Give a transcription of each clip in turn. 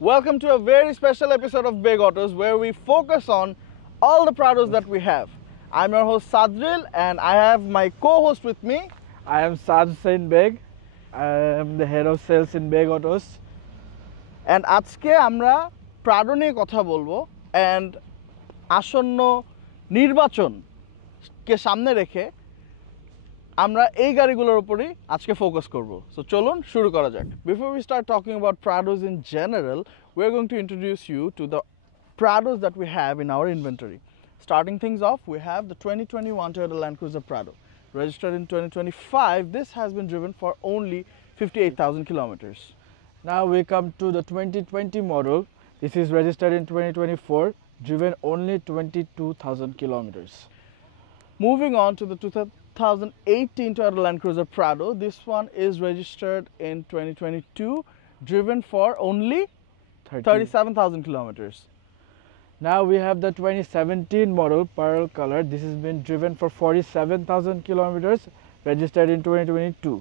Welcome to a very special episode of Big Autos where we focus on all the Prados that we have. I'm your host Sadril and I have my co-host with me. I am Saj Hussain Beg. I am the head of sales in Beg Autos. And আজকে আমরা Prado নিয়ে কথা বলবো and আসন্ন নির্বাচনকে সামনে রেখে আমরা এই গাড়িগুলোর উপরই আজকে ফোকাস করব। সো চলুন শুরু করা যাক। Before we start talking about Prados in general, we're going to introduce you to the Prados that we have in our inventory. Starting things off, we have the 2021 Toyota Land Cruiser Prado. Registered in 2025, this has been driven for only 58,000 kilometers. Now we come to the 2020 model. This is registered in 2024, driven only 22,000 kilometers. Moving on to the 2018 Toyota Land Cruiser Prado. This one is registered in 2022, driven for only 37,000 kilometers. Now we have the 2017 model Pearl Color. This has been driven for 47,000 kilometers, registered in 2022.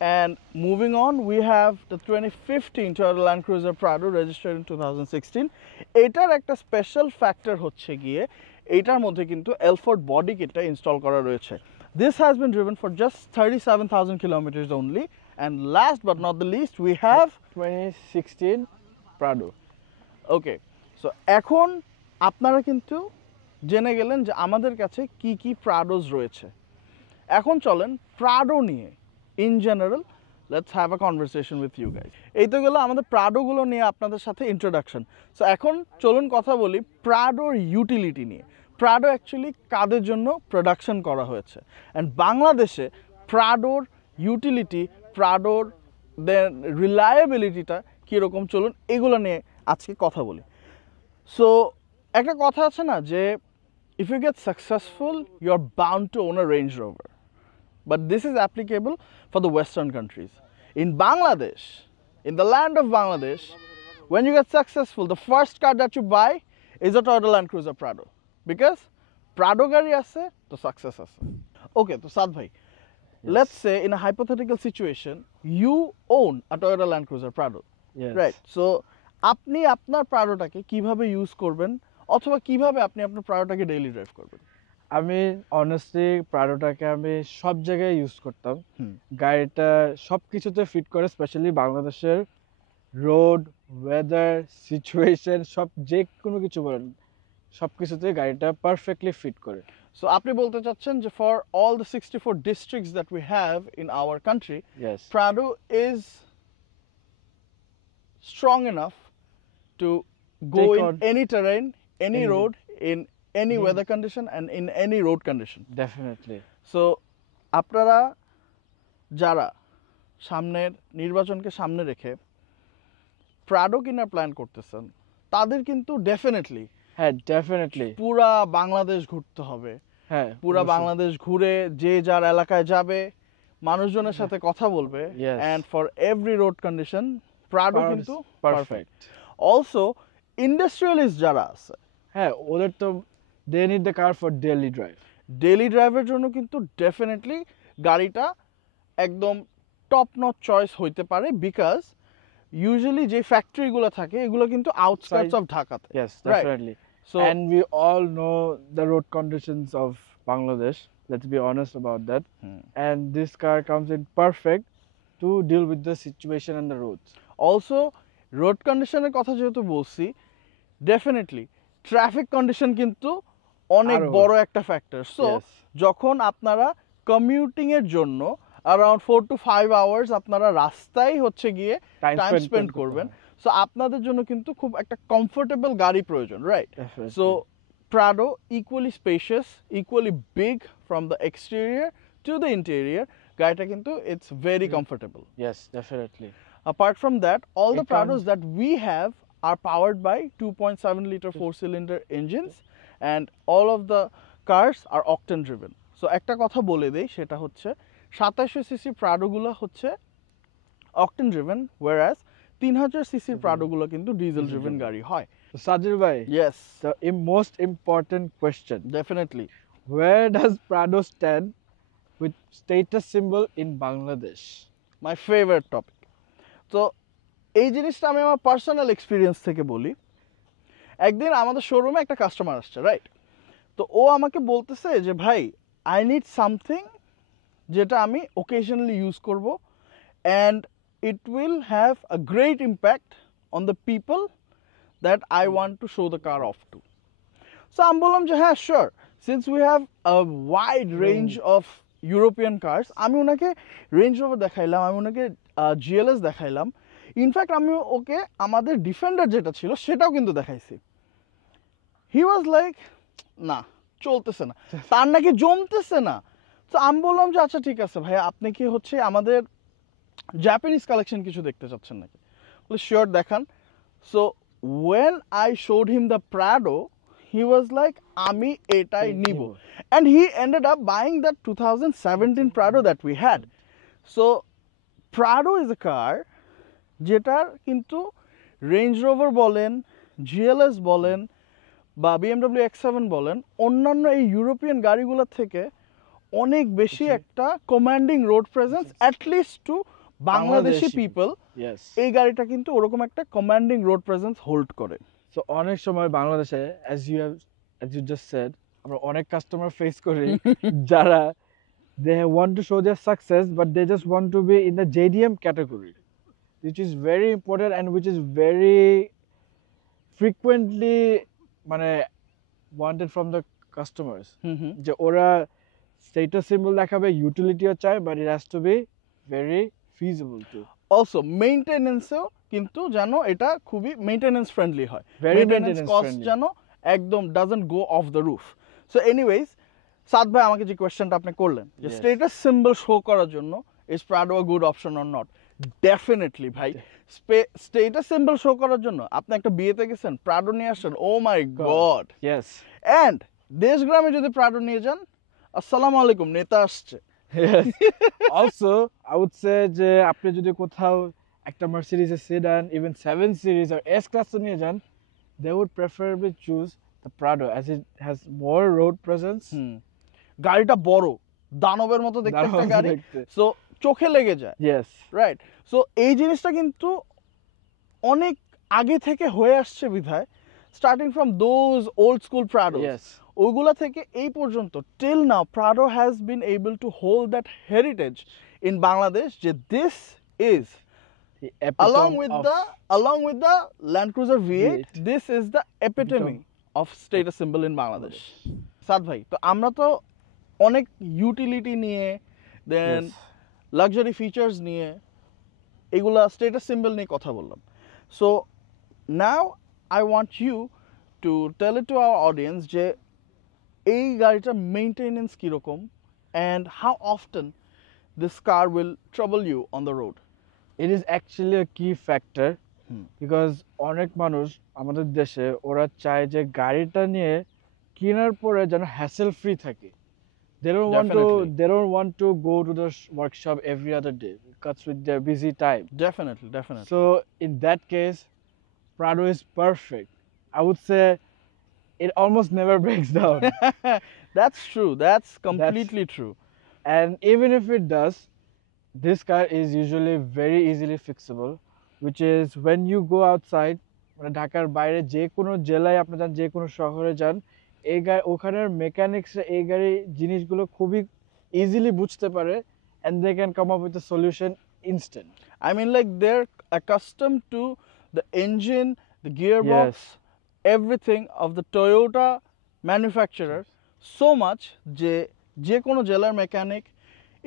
And moving on, we have the 2015 Toyota Land Cruiser Prado, registered in 2016. এটার একটা special factor হচ্ছে গিয়ে এটার মধ্যে কিন্তু Elford body কিটটা install করা রয়েছে। This has been driven for just 37,000 kilometers only. And last but not the least, we have 2016 Prado. Okay, so এখন আপনারা কিন্তু জেনে গেলেন যে আমাদের কাছে কি কি প্রাডোস রয়েছে। এখন চলেন প্রাডো নিয়ে in general let's have a conversation with you guys. এই তো গেল আমাদের প্রাডোগুলো নিয়ে আপনাদের সাথে ইন্ট্রোডাকশন। সো এখন চলুন কথা বলি প্রাডোর ইউটিলিটি নিয়ে। প্রাডো অ্যাকচুয়ালি কাদের জন্য প্রোডাকশন করা হয়েছে অ্যান্ড বাংলাদেশে প্রাডোর ইউটিলিটি, প্রাডোর দেন রিলায়েবিলিটিটা কীরকম, চলুন এগুলো নিয়ে আজকে কথা বলি। সো একটা কথা আছে না যে if you get successful you're bound to own a Range Rover, but this is applicable for the Western countries. In Bangladesh, in the land of Bangladesh, when you get successful, the first car that you buy is a Toyota Land Cruiser Prado, because Prado gari ase to success ase. Okay, to Sad bhai, let's say in a hypothetical situation you own a Toyota Land Cruiser Prado. Yes. Right, so আপনি আপনার প্রাডোটাকে কিভাবে use করবেন অথবা কিভাবে আপনি আপনার প্রাডোটাকে daily drive করবেন? আমি অনেস্টলি প্রাডোটাকে আমি সব জায়গায় ইউজ করতাম। গাড়িটা সব কিছুতে ফিট করে, স্পেশালি বাংলাদেশের রোড, ওয়েদার, সিচুয়েশন, সব যে কোনো কিছু বলেন সব কিছুতে গাড়িটা পারফেক্টলি ফিট করে। সো আপনি বলতে চাচ্ছেন যে for all the 64 districts that we have in our country, Yes. Prado is strong enough to go Take in on any terrain, any any- road, in any weather condition and in any road condition. Definitely. So আপনারা যারা সামনের নির্বাচনকে সামনে রেখে Prado কেনার plan করতেছেন তাদের কিন্তু ডেফিনেটলি হ্যাঁ, ডেফিনেটলি। পুরা বাংলাদেশ ঘুরতে হবে। হ্যাঁ, পুরা অবশ্যই। বাংলাদেশ ঘুরে যে যার এলাকায় যাবে, মানুষজনের সাথে কথা বলবে, Yes. And for every road condition Prado Prado is কিন্তু perfect. পারফেক্ট। অলসো ইন্ডাস্ট্রিয়ালিস্ট যারা আছে, হ্যাঁ, ওদের তো they need the car for daily drive. Daily ড্রাইভের জন্য কিন্তু ডেফিনেটলি গাড়িটা একদম টপ নচ চয়েস হইতে পারে, বিকজ ইউজুয়ালি যে ফ্যাক্টরিগুলো থাকে এগুলো কিন্তু আউটস্কার্টস অফ ঢাকাতে। Yes, Right. definitely. So And we all know the road conditions of Bangladesh. Let's be honest about that. And this car comes in perfect to deal with the situation on the roads. Also road কন্ডিশনের কথা যেহেতু বলছি, definitely traffic condition কিন্তু অনেক আরো। বড় একটা factor. So Yes. যখন আপনারা কমিউটিং এর জন্য অ্যারাউন্ড 4 to 5 আওয়ার্স আপনারা রাস্তায় হচ্ছে গিয়ে টাইম স্পেন্ড করতে করবেন, হয়। সো আপনাদের জন্য কিন্তু খুব একটা কমফোর্টেবল গাড়ি প্রয়োজন, right? Definitely. So Prado, equally spacious, equally big from the exterior to the interior, গাড়িটা কিন্তু it's very comfortable. Yes, definitely. Apart from that, all the It Prados comes- that we have are powered by 2.7 liter 4-cylinder engines, and all of the cars are octane driven. So একটা কথা বলে দেই, সেটা হচ্ছে 2700 CC প্রাডোগুলো হচ্ছে octane driven, whereas 3000 সিসির প্রাডোগুলো কিন্তু diesel driven গাড়ি হয়। So, Sajil bhai, Yes, the most important question: definitely. where does Prado stand with status symbol in Bangladesh? My favorite topic. So এই জিনিসটা আমি আমার পার্সোনাল এক্সপিরিয়েন্স থেকে বলি। একদিন আমাদের শোরুমে একটা কাস্টমার আসছে, রাইট? তো ও আমাকে বলতেছে যে ভাই, আই নিড সামথিং যেটা আমি ওকেশনালি ইউজ করব, and it will have a great impact on the people that I want to show the car off to. So আমি বললাম যে হ্যাঁ sure, since we have a wide range of European cars. আমি ওনাকে range rover দেখাইলাম, আমি ওনাকে GLS দেখাইলাম, ইনফ্যাক্ট আমি ওকে আমাদের ডিফেন্ডার যেটা ছিল সেটাও কিন্তু দেখাইছি। হি ওয়াজ লাইক না, চলতেছে না, তার নাকি জমতেছে না। তো আমি বললাম যে আচ্ছা ঠিক আছে ভাই, আপনি কি হচ্ছে আমাদের জাপানিজ কালেকশন কিছু দেখতে চাচ্ছেন নাকি? বলে শিওর দেখান। So when I showed him the Prado, he was like আমি এটাই নিব, and he ended up buying that 2017 Prado that we had. So Prado is a car যেটার কিন্তু রেঞ্জ রোভার বলেন, জিএলএস বলেন বা বিএমডব্লিউ X7 বলেন, অন্যান্য এই ইউরোপিয়ান গাড়িগুলোর থেকে অনেক বেশি একটা commanding road presence, at least to Bangladeshi people. Yes, এই গাড়িটা কিন্তু ওরকম একটা কমান্ডিং রোড প্রেজেন্স হোল্ড করে। সো অনেক সময় বাংলাদেশে অ্যাজ ইউ জাস্ট সেড আমরা অনেক কাস্টমার ফেস করি যারা they want to show their success but they just want to be in the JDM category, which is very important and which is very frequently মানে wanted from the customers, যে ওরা status symbol দেখাবে, ইউটিলিটিও চায়, but it has to be very feasible too. Also মেইনটেনেন্সেও কিন্তু যেন এটা খুবই মেইনটেনেন্স ফ্রেন্ডলি হয়, Very maintenance maintenance cost friendly. যেন একদম doesn't go off the roof. So anyways, Saad ভাই আমাকে যে কোয়েশ্চেনটা আপনি করলেন যে Yes. স্টেটাস সিম্বল শো করার জন্য is Prado a good option or not? Definitely ভাই, স্টেটাস সিম্বল শো করার জন্য আপনি একটা বিয়েতে গেছেন, প্রাডো নিয়ে আসছেন, ও মাই গড। ইয়েস, অ্যান্ড দেশগ্রামে যদি প্রাডো নিয়ে যান, আসসালামু আলাইকুম, নেতা আসছে। yes. Also, I would say যে আপনি যদি কোথাও একটা মার্সিডিজের sedan, even 7 series or S class নিয়ে যান, they would preferably choose the Prado as it has more road presence. গাড়িটা বড়, দানবের মতো দেখতে একটা দারুণ গাড়ি, দেখতে। সো চোখে লেগে যায়, Yes. রাইট? সো এই জিনিসটা কিন্তু অনেক আগে থেকে হয়ে আসছে বিধায়, starting from those old school Prado, Yes. ওইগুলা থেকে এই পর্যন্ত till now Prado has been able to hold that heritage in Bangladesh, যে this is The epitome along with the Land Cruiser V8, V8, this is the epitome of status symbol in Bangladesh. সাদ ভাই, তো আমরা তো অনেক utility নিয়ে, দেন Yes. Luxury features নিয়ে, এগুলা status symbol নিয়ে কথা বললাম। So now I want you to tell it to our audience যে এই গাড়িটার মেইনটেনেন্স কীরকম, and how often this car will trouble you on the road. It is actually a key factor because অনেক মানুষ আমাদের দেশে ওরা চায় যে গাড়িটা নিয়ে কেনার পরে যেন হ্যাসেল ফ্রি থাকে। They Definitely. don't want to go to the workshop every other day. It cuts with their busy time. Definitely. So in that case, Prado is perfect. I would say it almost never breaks down. That's true. That's completely true. And even if it does, this car is usually very easily fixable, which is when you go outside, মানে ঢাকার বাইরে যে কোনো জেলায় আপনি যান, যে কোনো শহরে যান, এই গাড়ি ওখানের মেকানিক্সরা এই গাড়ির জিনিসগুলো খুবই ইজিলি বুঝতে পারে, and they can come up with a solution instant. I mean, like they're accustomed to the engine, the gearbox, Yes. everything of the Toyota manufacturer so much যে কোনো জেলার mechanic,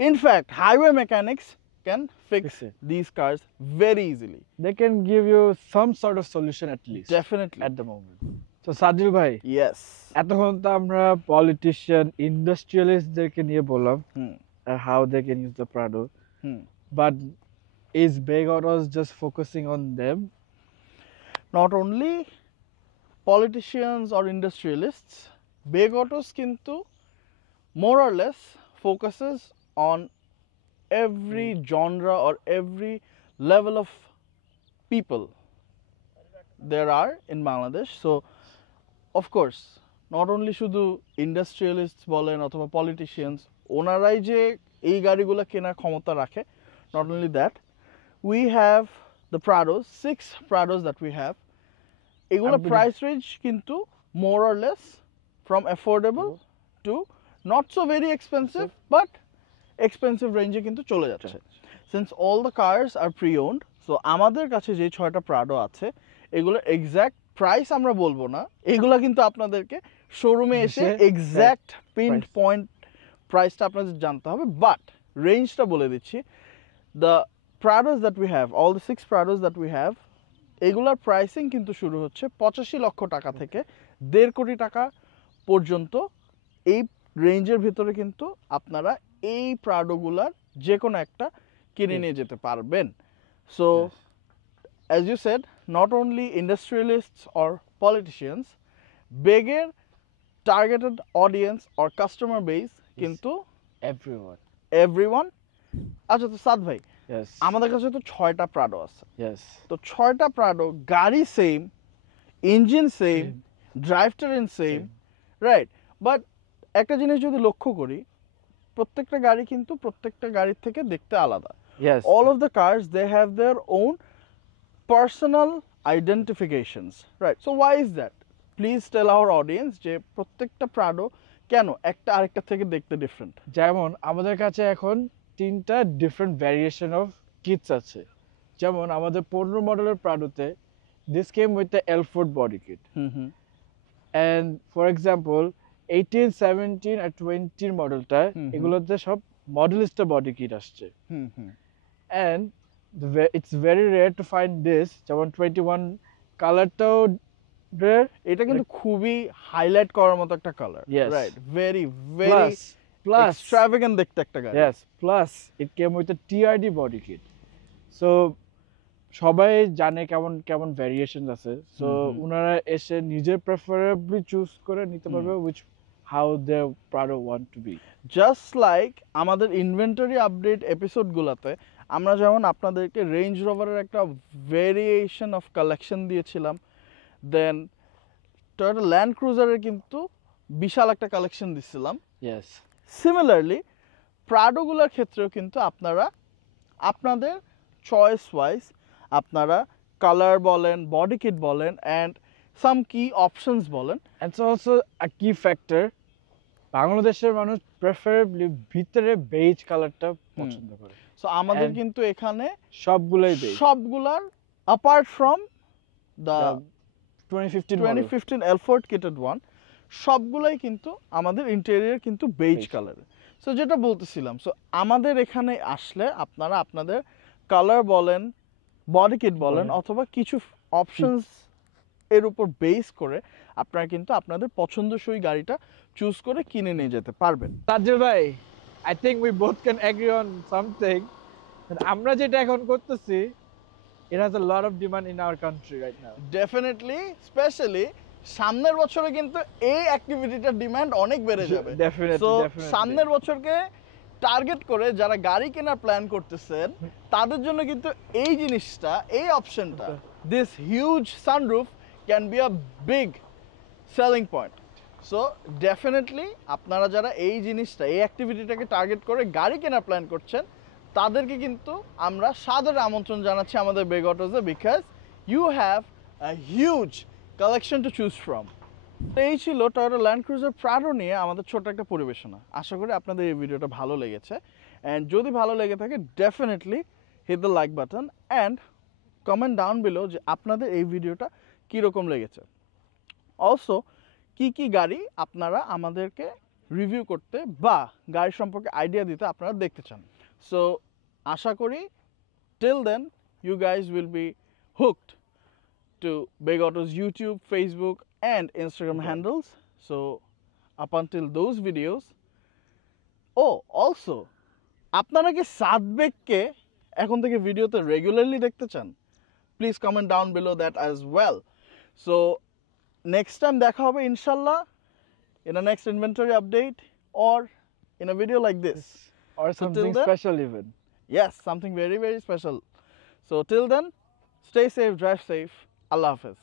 in fact highway mechanics can fix Fix it. these cars very easily. They can give you some sort of solution at least Definitely. at the moment. So সাজিল ভাই, Yes. এতক্ষণ তো আমরা politician, ইন্ডাস্ট্রিয়ালিস্টদেরকে নিয়ে বললাম how they can use the Prado. But is Big Autos just focusing on them? Not only politicians or industrialists, Big Autos কিন্তু more or less focuses on every genre or every level of people there are in Bangladesh. So of course not only শুধু industrialists বলেন অথবা politicians, ওনারাই যে এই গাড়িগুলো কেনার ক্ষমতা রাখে, not only that, we have the Prados, 6 Prados that we have, এগুলো I'm price range কিন্তু more or less from affordable to not so very expensive but expensive range কিন্তু চলে যাচ্ছে। Since all the cars are pre-owned, so আমাদের কাছে যে 6টা Prado আছে এগুলোর এক্সাক্ট প্রাইস আমরা বলবো না, এগুলো কিন্তু আপনাদেরকে শোরুমে এসে এক্সাক্ট পিন পয়েন্ট প্রাইসটা আপনাদের জানতে হবে, বাট রেঞ্জটা বলে দিচ্ছি। The Prados that we have, all the 6 Prados that we have, এগুলার প্রাইসিং কিন্তু শুরু হচ্ছে 85 লক্ষ টাকা থেকে 1.5 কোটি টাকা পর্যন্ত। এই রেঞ্জের ভিতরে কিন্তু আপনারা এই প্রাডোগুলার যে কোনো একটা কিনে নিয়ে যেতে পারবেন। So as you said, not only industrialists or politicians, বেগের targeted audience or customer base কিন্তু everyone। আচ্ছা, তো সাদ ভাই, Yes. আমাদের কাছে তো 6টা প্রাডো আছে, Yes. তো 6টা প্রাডো গাড়ি same, engine same, drive train same, right? But একটা জিনিস যদি লক্ষ্য করি, প্রত্যেকটা গাড়ি কিন্তু প্রত্যেকটা গাড়ির থেকে দেখতে আলাদা। Yes. All of the cars, they have their own personal identifications, right? So why is that? Please tell our audience যে প্রত্যেকটা প্রাডো কেন একটা আরেকটা থেকে দেখতে ডিফারেন্ট। যেমন আমাদের কাছে এখন 3টা ডিফারেন্ট ভ্যারিয়েশন অফ কিটস আছে। যেমন আমাদের 15 মডেলের প্রাডোতে this came with the L-Ford body kit, and for example 18, 17 আর 20 মডেলটা এগুলোতে সব মডেলিস্টা বডি কিট আসছে, and it's very rare to find this. যেমন 21 কালারটাও রেয়ার, এটা কিন্তু খুবই হাইলাইট করার মতো একটা colour, Yes. Right? Very very plus extravagant দেখতে একটা গাড়ি। Yes, plus it came with a TRD body kit. So সবাই জানে কেমন কেমন ভ্যারিয়েশন আছে, সো ওনারা এসে নিজের প্রেফারেবলি চুজ করে নিতে পারবে which how their Prado want to be. Just like আমাদের ইনভেন্টরি আপডেট এপিসোডগুলোতে আমরা যেমন আপনাদেরকে রেঞ্জ রোভারের একটা ভেরিয়েশন অফ কালেকশন দিয়েছিলাম, দেন টয়োটা ল্যান্ড ক্রুজারের কিন্তু বিশাল একটা কালেকশন দিচ্ছিলাম। Yes. সিমিলারলি প্রাডোগুলোর ক্ষেত্রেও কিন্তু আপনারা আপনাদের চয়েস ওয়াইজ আপনারা কালার বলেন, বডি কিট বলেন, অ্যান্ড সাম কি অপশনস বলেন। And it's also a key factor, বাংলাদেশের মানুষ প্রেফারেবলি ভিতরে বেজ কালারটা পছন্দ করে। সো আমাদের And কিন্তু এখানে সবগুলোই বেজ। সবগুলার apart from the 2015 model. 2015 L-Ford kitted one, সবগুলাই কিন্তু আমাদের ইন্টেরিয়র কিন্তু বেজ Beige. কালারের। সো যেটা বলতেছিলাম, সো আমাদের এখানে আসলে আপনারা আপনাদের কালার বলেন, বডি কিট বলেন, অথবা কিছু অপশনস এর উপর বেস করে আপনারা কিন্তু আপনাদের পছন্দসই গাড়িটা চুজ করে কিনে নিয়ে যেতে পারবেন। তাজুল ভাই, I think we both can agree on something, that আমরা যেটা এখন করতেছি, it has a lot of demand in our country right now. Definitely, specially সামনের বছরে কিন্তু এই অ্যাক্টিভিটিটার ডিমান্ড অনেক বেড়ে যাবে। Definitely, so definitely. সামনের বছরকে টার্গেট করে যারা গাড়ি কেনার প্ল্যান করতেছেন তাদের জন্য কিন্তু এই জিনিসটা, এই অপশনটা, this huge sunroof can be a big selling point. So definitely আপনারা যারা এই জিনিসটা, এই অ্যাক্টিভিটিটাকে টার্গেট করে গাড়ি কেনার প্ল্যান করছেন তাদেরকে কিন্তু আমরা সাদরে আমন্ত্রণ জানাচ্ছি আমাদের বেগ অটোজে, because you have a huge collection to choose from. এই ছিল টয়োটা ল্যান্ড ক্রুজার প্রাডো নিয়ে আমাদের ছোট্ট একটা পরিবেশনা। আশা করি আপনাদের এই ভিডিওটা ভালো লেগেছে, অ্যান্ড যদি ভালো লেগে থাকে definitely hit the like button and comment down below যে আপনাদের এই ভিডিওটা কীরকম লেগেছে। অলসো কি কি গাড়ি আপনারা আমাদেরকে রিভিউ করতে বা গাড়ি সম্পর্কে আইডিয়া দিতে আপনারা দেখতে চান। সো আশা করি till then you guys will be hooked to Big Auto's YouTube, Facebook, and Instagram handles. So, up until those videos. Oh, also, আপনারা কি সাদবেগকে এখন থেকে ভিডিওতে রেগুলারলি দেখতে চান? Please comment down below that as well. So, next time দেখা হবে ইনশাল্লাহ in a next inventory update or in a video like this. Or So something till then- special even. Yes, something very, very special. So, till then, stay safe, drive safe. Allah Hafiz.